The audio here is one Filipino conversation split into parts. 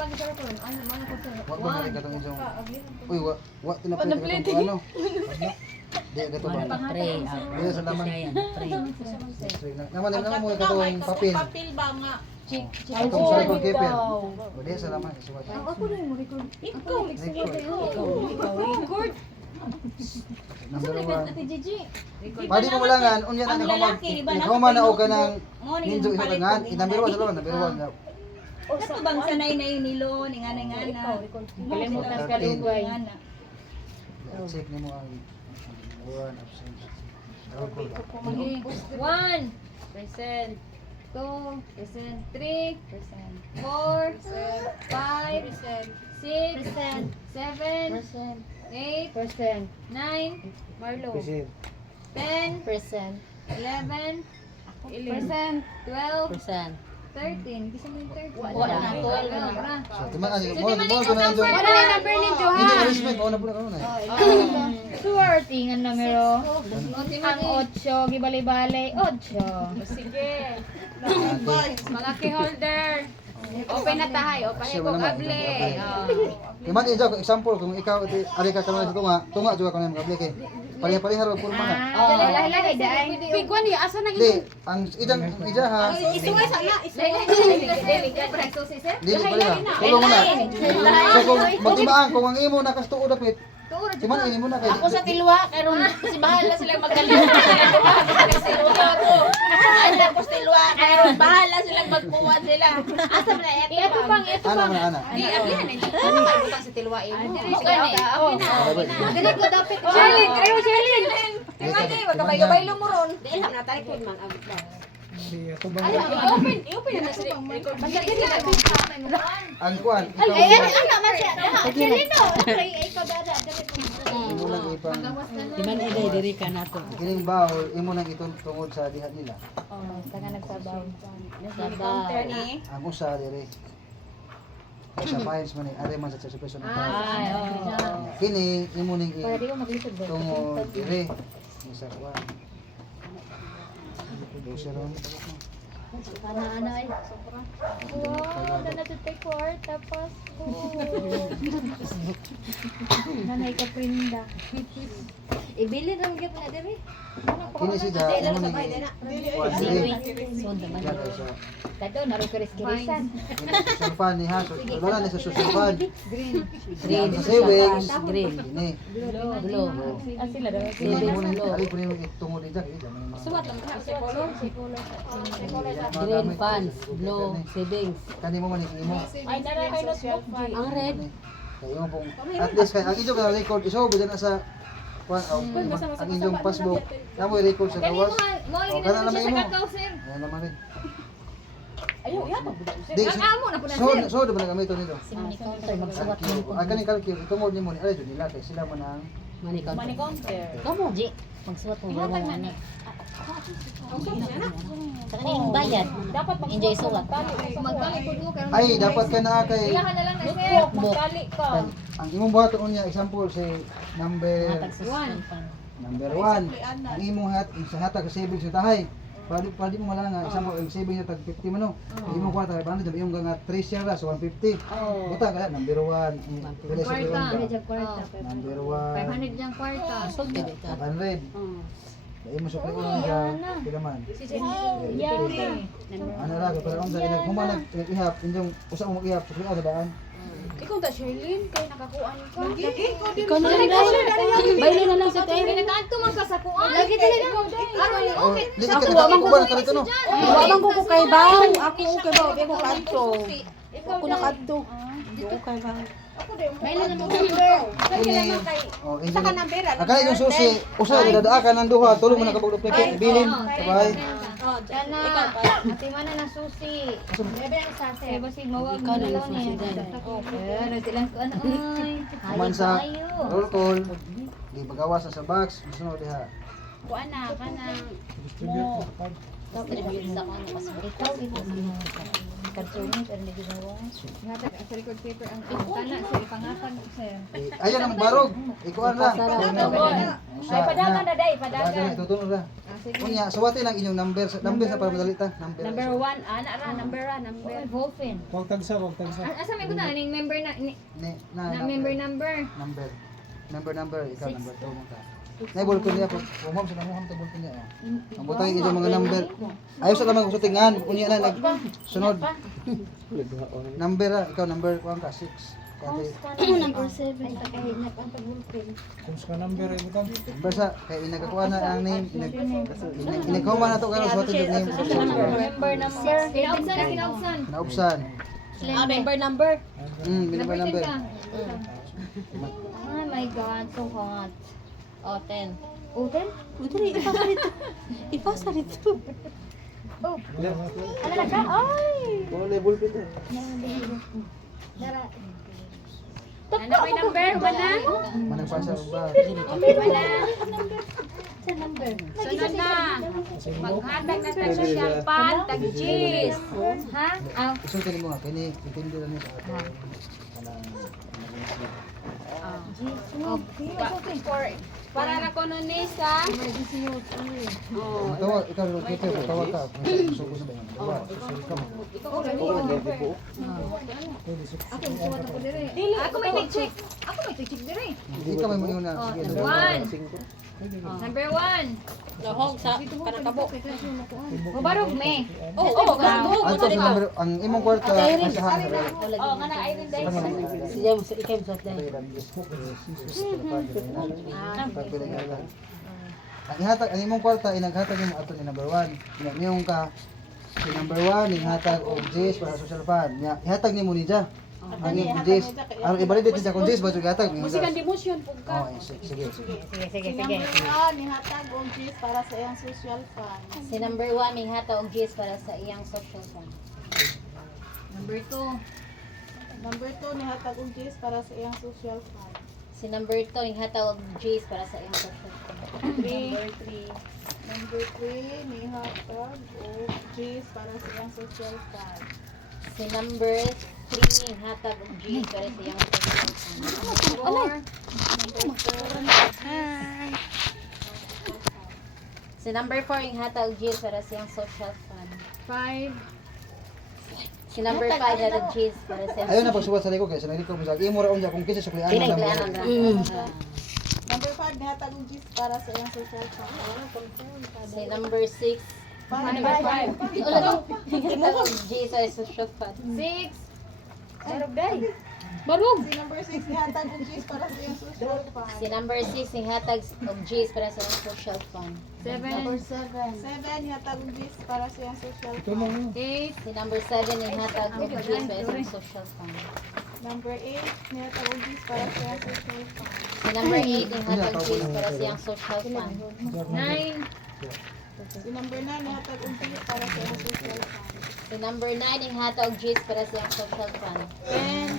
Wa ba na katong inyong. Uy, wa tinapay katong ano. Di gato ba? Pray. Di sa laman. Pray. Naman mo katong papel. Papel ba nga? Katong sa record keeper. O di sa laman isuwat. Ako rin mo record. Ikaw. Record. Number 1. Pwede mo malangan unya na ikaw man na og kanang ninjo ihalangan. Number 1 sa laman, number 1. Kato bang sanay na yun nilo, ningana-ngana. Kalimutan ka lugay. Check nimo ang 1 absent. One. Present. 2. Present. 3. Present. 4. 5. 6. 7. 8. 9. Marlo. 10. 11. 12. 13. Bisa mo yung 13. Wala na. 12 na. So, timan ani mo na inyo. Wala na number ninyo ha. Hindi respect mo na po na karon ay. Swerte nga numero. Ang 8, gibali-bali 8. Sige. Mga key holder. Open na tahay, open na kung able. Timan inyo example kung ikaw ari ka kamay sa tunga juga kanang kable kay. Pariha-pariha ra puro mana. Lahi-lahi dai. Pigwan ni asa na Di, ang ija ha. Isuway sana, isuway. Dili pariha. Tulong mo na. So kung magtibaan kung ang imo nakastuo dapit. Timan ini mo na kay. Ako sa tilwa karon si bahala sila magkalimutan. Ana ko silwa, karon bahala silang magkuha sila. Asa na Ito pang. Ana man ana. Di ablihan ni. Ano ba utang sa tilwa imo? Sige na. Dili ko dapat. Challenge, ayo challenge. Timagi, wag ka baylo-baylo mo ron. Dili na tarik ko man abot. I-open na sa record. Basta dili na. Ang kuan, Ay, ikaw. man siya. Challenge no. Ikaw dada, Imo lang ipang Timan iday diri ka nato. kining bawol imo nang itong tungod sa diha nila. Oh, tanga nagsabaw. counter ni. Ang usa diri. Sa files man ni are man sa person ng files. Ay, oh. Kini imo ning Pwede ko maglisod ba? tungod diri. Isa kuan. Dosa ron. Ana ay. Wow, na tay kwarta pas ko. Nanay ka prinda. Ibili lang gyud na diri. Kini si Ja imo ning kuan diri. Jaga siya. Dato naro kiris-kirisan. Social fan ni ha. Wala na sa social fan. Green. Sa savings. Green. Ini. Blue. Ah, sila daw. Kini mo ning ali po ning tungod ni Jack. Sumat lang ka si Polo. Green funds, blue savings. Kani mo man imo. Ay nara kay notebook. Ang red, Kayo pong at least kay ang inyong ka record iso ba na sa kuan ang inyong passbook. Kamo i-record sa gawas. Mo O kana naman imo. sir. Ayan naman rin. Ayo, ya pa. Di, Amo na po na so sir. so do ba nagamito nito? Si Money Counter magsuwat Ang kaning kalkyo itungod nimo ni alay jud nila kay sila man ang money Money counter. Counter. Kamo Ji, magsuwat mo ba Ihatag na? Sa kaning bayad. Dapat Enjoy suwat. Magtali pud mo karon. ay dapat ka na kay Ilahan na lang na sir. Magtali ka. ang imong buhaton unya example si number Hatag sa school fund. number 1. Ang imong sa hatag sa savings sa tahay. Pwede mo malanga example ang savings sa tag 50 man no. Ang imong kwarta kay banda imong nga 3 share ra so 150. Buta ka number 1. Pila sa Kwarta. number 1. 500 yang kwarta. Sulti di ka. 500. Kaya mo sukli ko lang siya, pila man. Ano lang, para kung sa ilag, human nag-ihap, inyong usa mo mag-ihap, sukli ko sa daan. Ikaw ta Sherlyn kay nakakuan ka. Ikaw na lang dai. Baili na lang sa tayo. Nakaadto man ka sa kuan. Lagi talaga ikaw dai. Oh, di ka man ko ba nakalito no? Wa man ko kay baw. Ako kay baw, di ko kadto. Ako nakadto. Di ko kay baw. Baila na mo number. Oh, saka number. Akala yung susi, usa dadaan ka ng duha, tulong mo na kabog bilin. Sabay. Kana. Ati man na susi. Bebe ang sase. Basi mawag Ikaw mo na lang lang susi ni. dai. Pero silang kuan ay. Kuman sa roll call, di bagawas sa box, sunod diha. Kuan na kana. Distribute. Distribute sa kuan pas ikaw ito. Kartuni pero hindi ginawa. Ngata sa record paper ang kana sa ipangapan sir. Ayan ang barog, ikuan lang. Ay padagan na dai, padagan. Tutunod na. Kunya, suwatin ang inyong number sa para madali ta. Number 1, ana ra, number. Ballpen. Huwag tagsa. Asa may ko na ning member na na member number. Number, ikaw number 2 mo ka. Nay ballpen niya po. Umam sa namuham ta ballpen niya. Ang butang inyong mga number. Ayaw sa tamang usutingan. Kunya na nag sunod. Number ikaw number 1 ka 6. Number 7. Kung sa number ay butang. Basta kay inagakuha na ang name. Inagakuha na to karon suwatin yung name. Member number. Kinaubsan. Naubsan. Member number. Number number. Oh my God, so hot. O, 10. Open? Dali, ipasa rito. Ipasa rito. Ano na ka? Ay! Wala ballpen to. Ano may number? Wala? Managpasa ba? Wala. Sa number. Sunod na. Maghatag na sa social fund, tag-G's. Ha? Isutin mo nga kini intindi lang ni sa ato. Para na ko nun ni sa... Tawa ikaw ro kito tawa ka. Suko sa bayan. Tawa. Susul ka mo. Ako may check. Ako may check dire. Hindi ka may mo na. Sige. Number 1. Lahog sa kanakabo. Mabarog me. Oo, kanakabo. Ato sa number ang imong kwarta sa hang. Oh, nga na Irene Dice. Siya mo sa ikay mo sa Ang ihatag ang imong kwarta inaghatag mo ato ni number 1. Iniyong ka si number 1 ihatag og J's para sa social fund. Ihatag nimo ni ja. Ang imong J's. Aron ibalid din kung J's ba jud ihatag ni. Musikan demotion po ka. Oh, sige. Sige. Nihatag og G's para sa iyang social fund. Si number 1 may hata og G's para sa iyang social fund. Number 2. Number 2, nihatag og G's para sa iyang social fund. Si number 2 may hata og G's para sa iyang social fund. Number 3, nihatag og G's para sa iyang social fund. Si number 3 may hata og G's para sa iyang social fund. Si number 4 may hata og G's para sa iyang social fund. 5. Si number 5 hata og G's para sa iyang Ayaw na pagsuwat sa liko kay sa liko mo sa imo ra unya kung kinsa sa kuyan na mo. Number 5, nihatag og G's para sa iyang social fund. Si number 6 Number 5. hata og G's para sa social fund. 6. Barog day. Barog. Si number 6, nihatag og G's para sa iyang social fund. Si number 6 may hatag og G's para sa iyang social fund. 7. 7, nihatag og G's para sa iyang social Ito fund. mo. 8. Si number 7 may hatag og G's para sa iyang social fund. Number 8, nihatag og G's para sa iyang social fund. Si number 8 may hatag og G's para sa iyang social fund. 9. Si number 9, nihatag og G's para sa iyang social fund. Si number 9 may hatag og G's para sa iyang social fund. 10.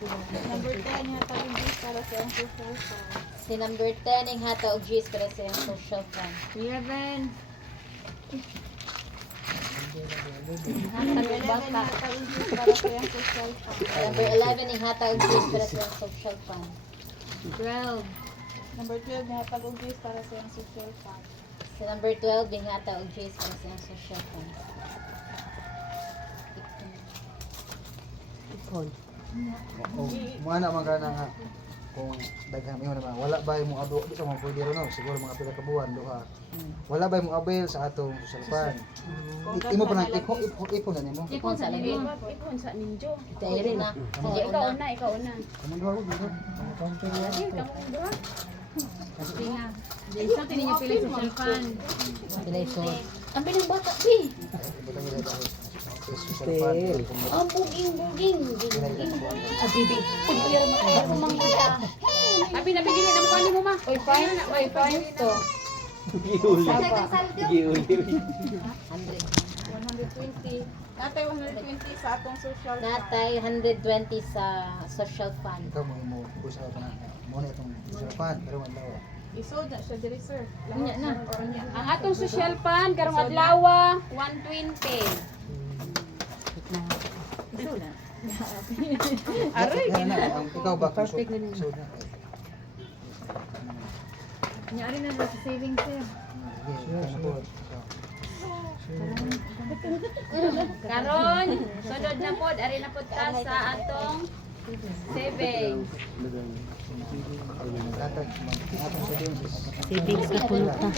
Number 10, nihatag og G's para sa iyang social fund. Si number 10 may hatag og G's para sa iyang social fund. 11. Number 11, nihatag og G's para sa iyang social fund. Si number 11 may hatag og G's para sa iyang social fund. 12. Number 12, nihatag og G's para sa iyang social fund. Si number 12 may hatag og G's para sa iyang social fund. Mo ana man kana nga kung daghang mo naman wala ba mo abo di sa mga pwede ro no siguro mga pila ka buwan duha. Wala ba mo avail sa atong social fund. Imo pa nang ipon na nimo. Ipon sa nilo. Ipon sa ninjo. Dahil na. Sige una. Ikaw una. Kamon duha ko dito. Sige na. Sa tininyo pila sa social fund. Pilay suot. Ang bilang bata, Bi. Butang nila tayo. Social fund. Ang buging. Abi nabigili na mo kanimo ma. Oy, fine. Oy, fine to. 120. Natay 120 sa atong social fund. Natay 120 sa social fund. Ikaw mo busa ka na. Mo na itong social fund pero man daw. Isod na siya diri, sir. Unya na. Ang atong social fund karong adlaw 120. Aray. Ikaw ba perfect na. Nyari na sa savings eh. Sige, ano po. Karon, sunod na pod, ari na pod ta sa atong savings. Atong savings. Savings na puno ta.